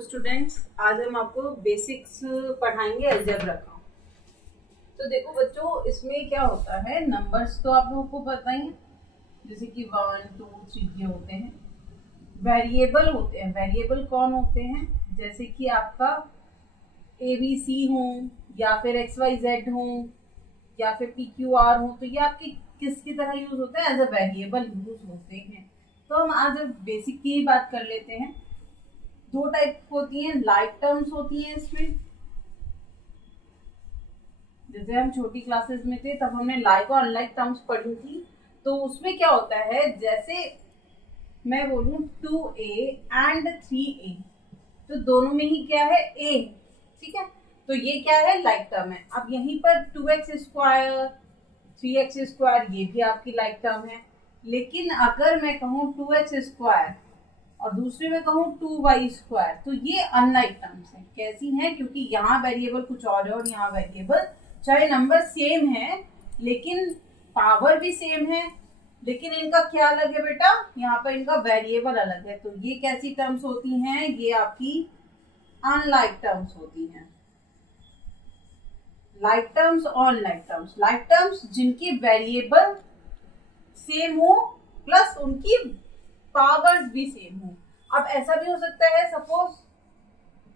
Students, आज हम आपको बेसिक्स पढ़ाएंगे अलजेब्रा का। तो देखो बच्चों, इसमें क्या होता है, नंबर्स तो आप लोगों को पता ही है, जैसे कि 1 2 3 ये होते हैं। वेरिएबल होते हैं। वेरिएबल कौन होते हैं? जैसे कि आपका ABC हो या फिर XYZ हो या फिर PQR हो, तो ये आपके किसकी तरह यूज होता है? एज अ वेरिएबल यूज होते हैं। तो हम आज बेसिक की ही बात कर लेते हैं। दो टाइप होती हैं, लाइक टर्म्स होती हैं इसमें। जैसे हम छोटी क्लासेस में थे तब हमने लाइक और अनलाइक टर्म्स पढ़ी थी। तो उसमें क्या होता है, जैसे मैं बोलूं 2A एंड 3A, तो दोनों में ही क्या है? A। ठीक है, तो ये क्या है? लाइक टर्म है। अब यहीं पर 2x स्क्वायर 3x स्क्वायर, ये भी आपकी लाइक टर्म है। लेकिन अगर मैं कहूँ 2x स्क्वायर और दूसरे में कहूँ 2y स्क्वायर, तो ये अनलाइक टर्म्स है। कैसी हैं? क्योंकि यहाँ वेरिएबल कुछ और है और यहाँ वेरिएबल, चाहे नंबर सेम है लेकिन पावर भी सेम है, लेकिन इनका क्या अलग है बेटा? यहाँ पर इनका वेरिएबल अलग है। तो ये कैसी टर्म्स होती हैं? ये आपकी अनलाइक टर्म्स होती हैं। लाइक टर्म्स और अनलाइक टर्म्स। लाइक टर्म्स जिनकी वेरिएबल सेम हो प्लस उनकी पावर्स भी सेम हो। अब ऐसा भी हो सकता है, suppose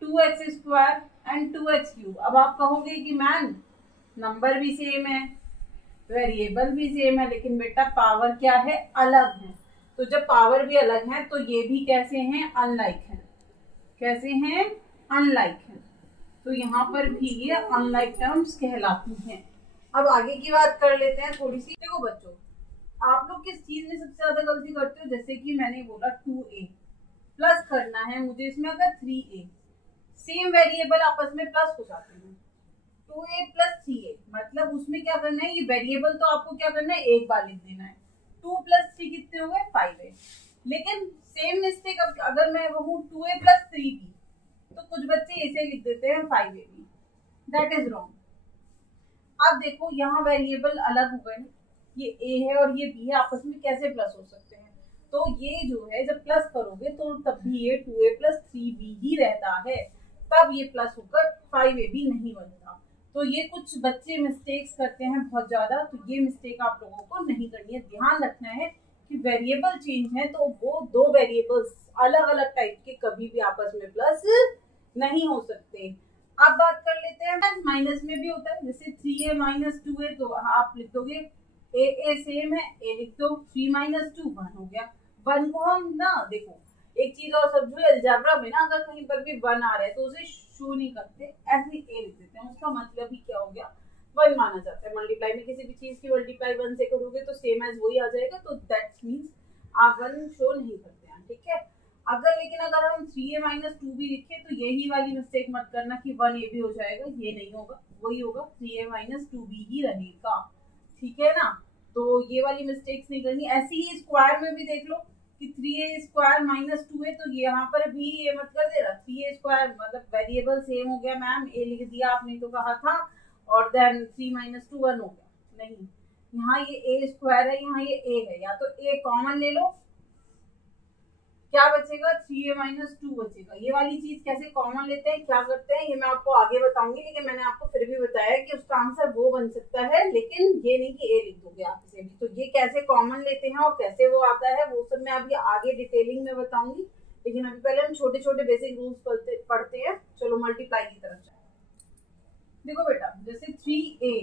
2x square and 2x cube. अब आप कहोगे कि मैम नंबर भी सेम है, वेरिएबल भी सेम है, लेकिन बेटा पावर क्या है? अलग है। तो जब पावर भी अलग है तो ये भी कैसे हैं? अनलाइक है। कैसे हैं? अनलाइक है। तो यहाँ पर भी ये अनलाइक टर्म्स कहलाती हैं। अब आगे की बात कर लेते हैं थोड़ी सी। देखो बच्चों, आप लोग किस चीज में सबसे ज्यादा गलती करते हो? जैसे कि मैंने बोला 2A प्लस करना है मुझे, इसमें अगर 3A, सेम वेरिएबल आपस में प्लस हो जाते हैं। 2A प्लस 3A मतलब उसमें क्या करना है? ये वेरिएबल तो आपको क्या करना है? एक बार लिख देना है। 2 प्लस 3 कितने हो गए? 5A। लेकिन सेम मिस्टेक अगर मैं कहूँ 2A प्लस 3B, तो कुछ बच्चे ऐसे लिख देते हैं 5AB। That is wrong. अब देखो यहाँ वेरिएबल अलग हो गए, ये A है और ये B है, आपस में कैसे प्लस हो सकते हैं? तो ये जो है जब प्लस करोगे तो तब भी ये 2A प्लस 3B ही रहता है, तब ये प्लस होकर 5AB नहीं बनता। तो ये कुछ बच्चे मिस्टेक्स करते हैं बहुत ज्यादा, तो ये मिस्टेक आप लोगों को नहीं करनी है। ध्यान रखना है कि वेरिएबल चेंज है तो वो दो वेरिएबल्स अलग अलग टाइप के कभी भी आपस में प्लस नहीं हो सकते। अब बात कर लेते हैं, माइनस में भी होता है। जैसे 3A माइनस 2A, तो आप लिख दोगे A सेम है, A लिख दो। 3 माइनस 2 1 हो गया। 1 को हम ना, देखो एक चीज और समझो, अलजेब्रा में ना अगर कहीं पर भी 1 आ रहा है तो उसे शो नहीं करते, ऐसे A लिख देते हैं। उसका मतलब ही क्या हो गया? 1 माना जाता है। मल्टीप्लाई में किसी भी चीज की मल्टीप्लाई 1 से करोगे तो सेम एज वही आ जाएगा, तो दैट मीन्स आप 1 शो नहीं करते हैं। ठीक है, लेकिन अगर हम 3A माइनस 2 भी लिखे तो यही वाली मिस्टेक मत करना कि 1A भी हो जाएगा, ये नहीं होगा, वही होगा 3A माइनस 2B ही रहेगा। ठीक है ना, तो ये वाली मिस्टेक्स नहीं करनी। ऐसे ही स्क्वायर में भी देख लो कि 3A स्क्वायर माइनस 2A, तो यहाँ पर भी ये मत कर देना 3A स्क्वायर, मतलब वेरिएबल सेम हो गया मैम, A लिख दिया आपने तो कहा था, और देन 3 माइनस 2 1 हो गया। नहीं, यहाँ ये A स्क्वायर है, यहाँ ये A है, या तो A कॉमन ले लो, क्या बचेगा? 3A माइनस 2 बचेगा। ये वाली चीज कैसे कॉमन लेते हैं, क्या करते हैं, ये मैं आपको आगे बताऊंगी, लेकिन मैंने आपको फिर भी बताया कि उसका आंसर वो बन सकता है, लेकिन ये नहीं कि A लिख दोगे आप इसे भी। तो ये कैसे कॉमन लेते हैं और कैसे वो आता है, वो सब मैं अभी आगे डिटेलिंग में बताऊंगी। लेकिन अभी पहले हम छोटे छोटे बेसिक रूल्स पढ़ते हैं। चलो मल्टीप्लाई की तरफ जाए। देखो बेटा, जैसे 3A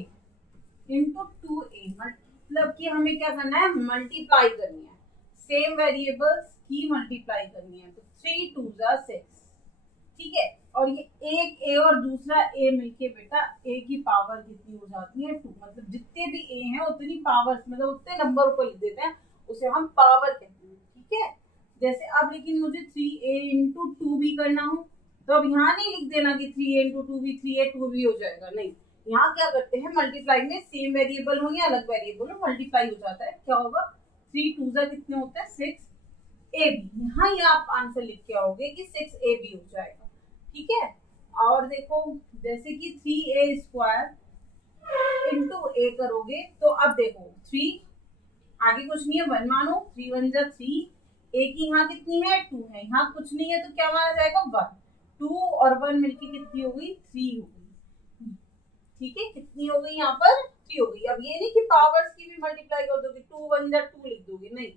इंटू 2A, मतलब कि हमें क्या करना है? मल्टीप्लाई करनी है, सेम वेरिएबल्स की मल्टीप्लाई करनी है। तो 3 2 6, ठीक है, और ये एक A और दूसरा A मिलके बेटा A की पावर कितनी हो जाती है? 2। मतलब जितने भी A हैं उतनी पावर्स, मतलब उतने नंबर को लिख देते हैं, उसे हम पावर कहते हैं। ठीक है, जैसे अब लेकिन मुझे 3A इंटू 2 भी करना हो, तो अब यहाँ नहीं लिख देना कि 3A इंटू 2 भी 3A 2 भी हो जाएगा, नहीं। यहाँ क्या करते हैं? मल्टीप्लाई में सेम वेरिएबल हो या अलग वेरिएबल हो, मल्टीप्लाई हो जाता है। क्या होगा? 3 2 कितने होते हैं? 6AB। यहाँ ये आप आंसर लिख के आओगे कि 6AB हो जाएगा। ठीक है, और देखो जैसे कि 3A स्क्वायर इंटू A करोगे, तो अब देखो 3 आगे कुछ नहीं है, 1 मानो, 3 1 जा 3, A की यहाँ कितनी है? 2 है, यहाँ कुछ नहीं है तो क्या माना जाएगा? 1। 2 और 1 मिलके कितनी हो गई, 3 हो गई। ठीक है, कितनी हो गई यहाँ पर, 3 हो गई। अब ये नहीं कि पावर्स की भी मल्टीप्लाई कर दोगे, 2 1 जा 2 लिख दोगे, नहीं,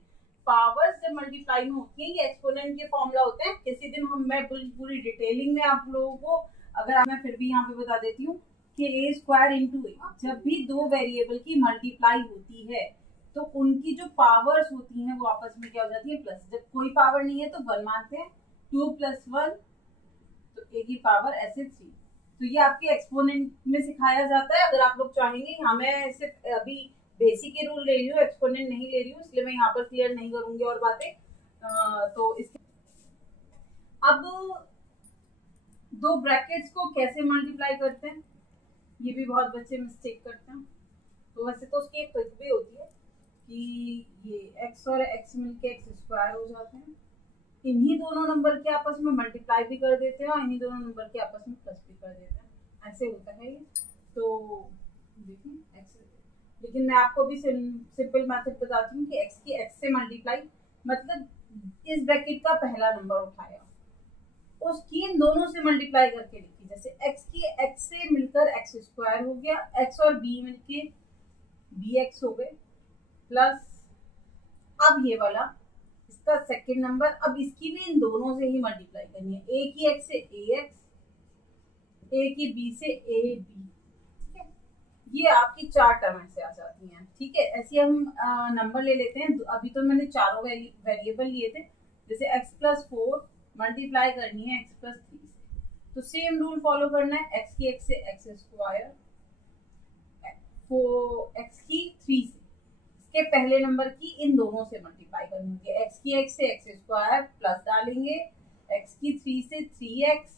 पावर्स जब मल्टीप्लाई में होती है ये एक्सपोनेंट के फॉर्मूला होते हैं। किसी दिन मैं पूरी डिटेलिंग में आप लोगों को, अगर मैं फिर भी यहाँ पे बता देती हूँ कि ए स्क्वायर इंटू ए, जब भी दो वेरिएबल की मल्टीप्लाई होती है तो उनकी जो पावर्स होती हैं वो आपस में क्या हो जाती है, प्लस। जब कोई पावर नहीं है तो 1 मानते हैं, 2 + 1 तो ए की पावर ऐसे 3। तो ये आपके एक्सपोनेंट में सिखाया जाता है। अगर आप लोग चाहेंगे, यहाँ मैं सिर्फ अभी बेसिक के रूल ले रही हूँ, एक्सपोनेंट नहीं ले रही हूँ, इसलिए मैं यहाँ पर क्लियर नहीं करूंगी और बातें। तो इसके अब दो ब्रैकेट्स को कैसे मल्टीप्लाई करते हैं, ये भी बहुत बच्चे मिस्टेक करते हैं। तो वैसे तो उसकी एक ट्रिक भी होती है कि ये x और x मिलके x² हो जाते हैं, इन्हीं दोनों नंबर के आपस में मल्टीप्लाई भी कर देते हैं और इन्हीं दोनों नंबर के आपस में प्लस भी कर देते हैं, ऐसे होता है ये। तो देखिए x, लेकिन मैं आपको भी सिंपल मेथड बताती हूँ कि x की x से मल्टीप्लाई, मतलब इस ब्रैकेट का पहला नंबर उठाया, उसकी इन दोनों से मल्टीप्लाई करके लिखी। जैसे x की x से मिलकर x² हो गया, x और b मिलके bx हो गए, प्लस अब ये वाला इसका सेकंड नंबर, अब इसकी भी इन दोनों से ही मल्टीप्लाई करनी है। a की x से ax, a की b से ab, ठीक है, ये आपकी 4 टर्म ऐसे आ जाती हैं। ठीक है, ऐसे हम नंबर ले लेते हैं। अभी तो मैंने चारों वेरिएबल लिए थे। जैसे x+4 मल्टीप्लाई करनी है x+3 से, तो सेम रूल फॉलो करना है, x की x से x², x की 3 से, इसके पहले नंबर की इन दोनों से मल्टीप्लाई करनी है। x की x से x² प्लस डालेंगे, x की 3 से 3x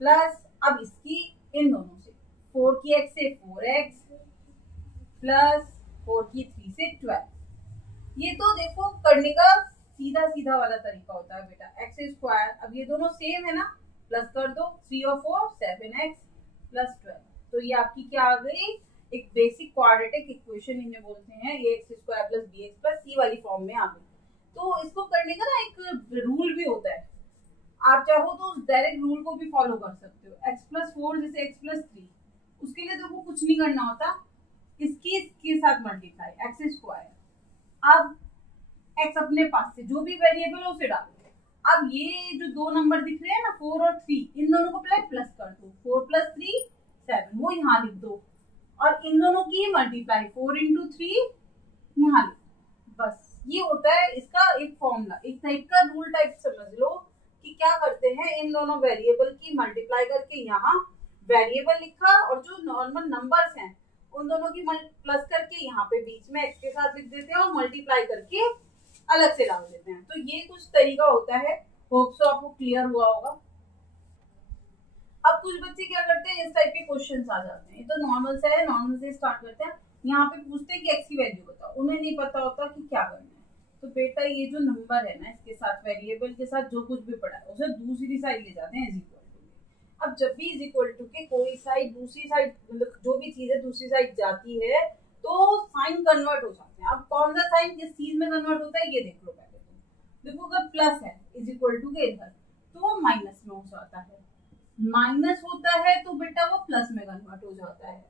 प्लस, अब इसकी इन दोनों से 4 की x से 4x प्लस 4 की 3 से 12। ये तो देखो करने का सीधा सीधा वाला तरीका होता है बेटा, x², अब ये दोनों सेम है ना, प्लस कर दो, 3 और 4 7x प्लस 12। तो ये आपकी क्या आ गई, एक बेसिक क्वाड्रेटिक इक्वेशन इन्हें बोलते हैं, ये x² plus bx plus c वाली फॉर्म में आ गई। तो इसको करने का ना एक रूल भी होता है, आप चाहो तो उस डायरेक्ट रूल को भी फॉलो कर सकते हो। x+4 जैसे x+3, उसके लिए तो वो कुछ नहीं करना होता, इसके साथ मल्टीप्लाई x², अब x अपने पास से जो भी वेरिएबल है उसे डालो। अब ये जो दो नंबर दिख रहे हैं ना 4 और 3, इन दोनों को पहले प्लस कर दो, 4 + 3 7, वो यहाँ लिख दो, और इन दोनों की मल्टीप्लाई 4 × 3 यहाँ लिख दो। बस ये होता है इसका एक फॉर्मूला, एक टाइप का रूल टाइप समझ लो कि क्या करते हैं, इन दोनों वेरिएबल की मल्टीप्लाई करके यहाँ वेरिएबल लिखा, और जो नॉर्मल नंबर्स हैं उन दोनों की प्लस करके यहाँ पे बीच में x के साथ लिख देते हैं और मल्टीप्लाई करके अलग से डाल देते हैं। तो ये कुछ तरीका होता है, होप सो आपको क्लियर हुआ होगा। अब कुछ बच्चे क्या करते हैं, इस टाइप के क्वेश्चंस आ जाते हैं, तो नॉर्मल से है, नॉर्मल से स्टार्ट करते हैं, यहाँ पे पूछते हैं कि x की वैल्यू बताओ, उन्हें नहीं पता होता कि क्या करना है। तो बेटा ये जो नंबर है ना, इसके साथ वेरिएबल के साथ जो कुछ भी पड़ा है उसे दूसरी साइड ले जाते हैं इज इक्वल टू। अब जब भी इज इक्वल टू के कोई साइड दूसरी साइड, मतलब जो भी चीज है दूसरी साइड जाती है तो साइन कन्वर्ट हो जाते हैं। अब कौन सा साइन किस चीज में कन्वर्ट होता है ये देख लो पहले। तो देखो अगर प्लस है इज इक्वल टू के इधर, तो वो माइनस में हो जाता है, माइनस होता है तो बेटा वो प्लस में कन्वर्ट हो जाता है।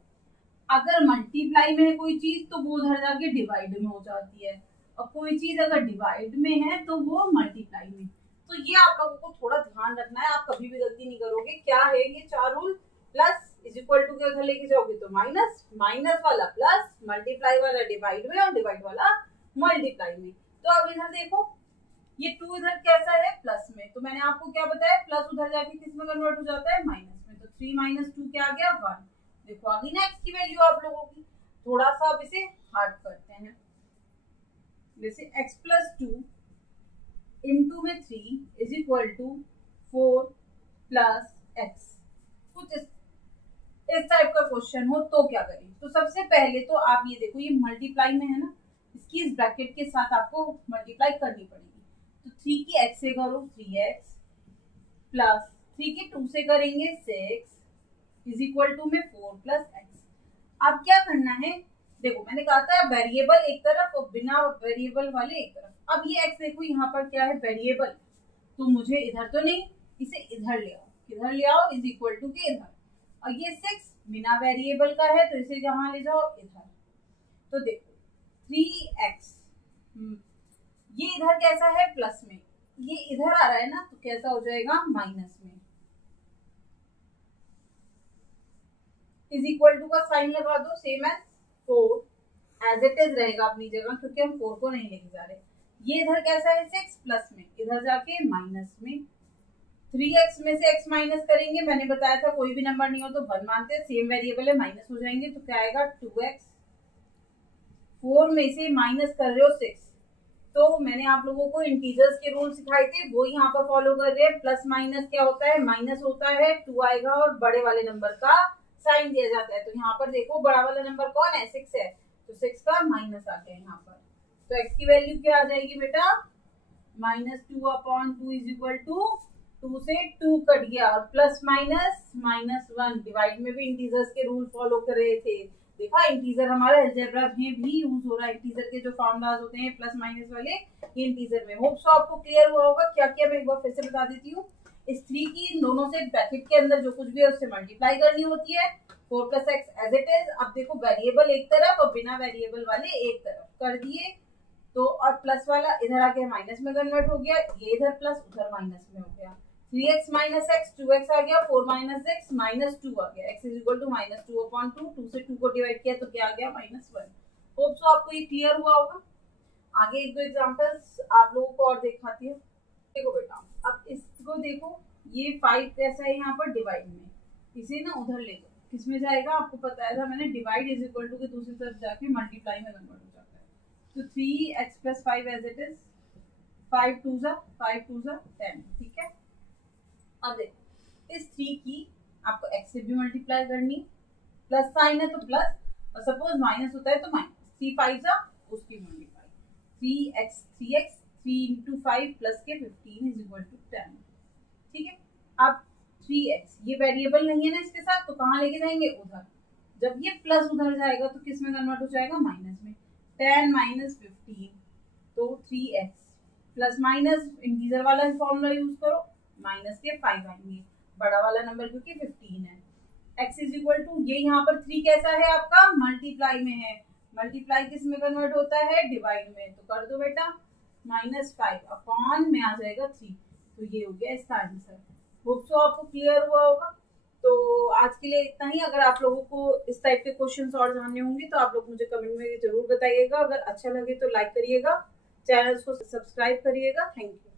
अगर मल्टीप्लाई में है कोई चीज तो वो उधर जाके डिवाइड में हो जाती है, और कोई चीज अगर डिवाइड में है तो वो मल्टीप्लाई में। तो ये आप लोगों को थोड़ा ध्यान रखना है, आप कभी भी गलती नहीं करोगे। क्या है ये 4 rule, plus is equal to के उधर लेके जाओगे तो माइनस, माइनस वाला प्लस, मल्टीप्लाई वाला डिवाइड में, और डिवाइड वाला मल्टीप्लाई में। तो अब इधर देखो ये 2 इधर कैसा है, प्लस में, तो मैंने आपको क्या बताया, प्लस उधर जाके किस में कन्वर्ट हो जाता है, माइनस में। तो 3 - 2 क्या आ गया 1। देखो आ गई ना x की वैल्यू आप लोगों की। थोड़ा सा अब इसे हार्ड करते हैं, जैसे x+2 इंटू में 3 is equal to 4 plus x। कुछ इस टाइप का क्वेश्चन हो तो क्या करें। तो सबसे पहले तो आप ये देखो, ये मल्टीप्लाई में है ना, इसकी इस ब्रैकेट के साथ आपको मल्टीप्लाई करनी पड़ेगी। तो 3 की x से करो 3x, प्लस 3 की 2 से करेंगे 6 इज इक्वल टू में 4 प्लस x। अब क्या करना है, देखो मैंने कहा था वेरिएबल एक तरफ और बिना वेरिएबल वाले एक तरफ। अब ये x देखो यहाँ पर क्या है, वेरिएबल, तो मुझे इधर तो नहीं इसे इधर ले आओ, किधर ले आओ, इज इक्वल टू के इधर। और ये 6 बिना वेरिएबल का है तो इसे जहां ले जाओ, इधर। तो देखो 3x ये इधर कैसा है, प्लस में, ये इधर आ रहा है ना, तो कैसा हो जाएगा, माइनस में। इज इक्वल टू का साइन लगा दो, same as 4 as it is रहेगा अपनी जगह, क्योंकि हम 4 को नहीं लेके जा रहे। ये इधर कैसा है, 6 प्लस में, इधर जाके माइनस में। 3x में से x माइनस करेंगे, मैंने बताया था कोई भी नंबर नहीं हो तो 1 मानते हैं, सेम वेरिएबल है, माइनस हो जाएंगे, तो क्या आएगा 2x। 4 में से माइनस कर रहे हो 6, तो मैंने आप लोगों को इंटीजर्स के रूल सिखाए थे, वो यहाँ पर फॉलो कर रहे हैं। प्लस माइनस क्या होता है, माइनस होता है, 2 आएगा और बड़े वाले नंबर का साइन दिया जाता है। तो यहाँ पर देखो बड़ा वाला नंबर कौन है, 6 है, तो 6 का माइनस आ गया यहाँ पर। तो x की वैल्यू क्या आ जाएगी बेटा, -2/2 इज इक्वल टू 2 से 2 कट गया, और प्लस माइनस -1। डिवाइड में भी इंटीजर्स के रूल फॉलो कर रहे थे। देखा, इंटीजर हमारे अलजेब्रा में भी यूज हो रहा है। इंटीजर के जो फॉर्मूलाज होते हैं प्लस माइनस वाले, ये इंटीजर में। होप सो आपको क्लियर हुआ होगा। क्या क्या मैं एक बार फिर से बता देती हूँ। इस 3 की दोनों से ब्रैकेट के अंदर जो कुछ भी है उससे मल्टीप्लाई करनी होती है। 4 + x एज इट इज। अब देखो वेरिएबल एक तरफ और बिना वेरिएबल वाले एक तरफ कर दिए, तो और प्लस वाला इधर आके माइनस में कन्वर्ट हो गया, ये इधर प्लस उधर माइनस में हो गया। 3x - x 2x आ गया, 4 - x -2 आ गया। x = -2/2, 2 से 2 को डिवाइड किया तो क्या आ गया, -1। होप सो आपको ये क्लियर हुआ होगा। आगे एक दो एग्जांपल्स आप लोगों को और दिखाती हूँ। देखो बेटा, अब इसको देखो, ये 5 कैसा है यहाँ पर डिवाइड में, इसे ना उधर ले जाओ, किसमें जाएगा आपको बताया था मैंने, डिवाइड इज इक्वल टू के दूसरी तरफ जाके मल्टीप्लाई में कन्वर्ट हो जाता है। तो 3x + 5 एज इट इज, 5 2 = 10, ठीक है। अब देखो इस 3 की आपको x से भी मल्टीप्लाई करनी, प्लस साइन है तो प्लस, और सपोज माइनस होता है तो माइनस। 3 5 उसकी मल्टीप्लाई, 3x 3 × 5 + के 15 = 10, ठीक है। अब 3x ये वेरिएबल नहीं है ना इसके साथ, तो कहाँ लेके जाएंगे, उधर। जब ये प्लस उधर जाएगा तो किस में कन्वर्ट हो जाएगा, माइनस में। 10 - 15, तो 3x प्लस माइनस इंटीजर वाला फॉर्मूला यूज करो, माइनस के 5 आएंगे, बड़ा वाला नंबर क्योंकि 15 है। x = ये यहाँ पर 3 कैसा है आपका, मल्टीप्लाई में है। मल्टीप्लाई किस में कन्वर्ट होता है, डिवाइड में। तो कर दो बेटा, -5 अपॉन में आ जाएगा 3, तो ये हो गया इसका आंसर। होप सो आपको क्लियर हुआ होगा। तो आज के लिए इतना ही। अगर आप लोगों को इस टाइप के क्वेश्चंस और जानने होंगे तो आप लोग मुझे कमेंट में जरूर बताइएगा। अगर अच्छा लगे तो लाइक करिएगा, चैनल को सब्सक्राइब करिएगा। Thank you.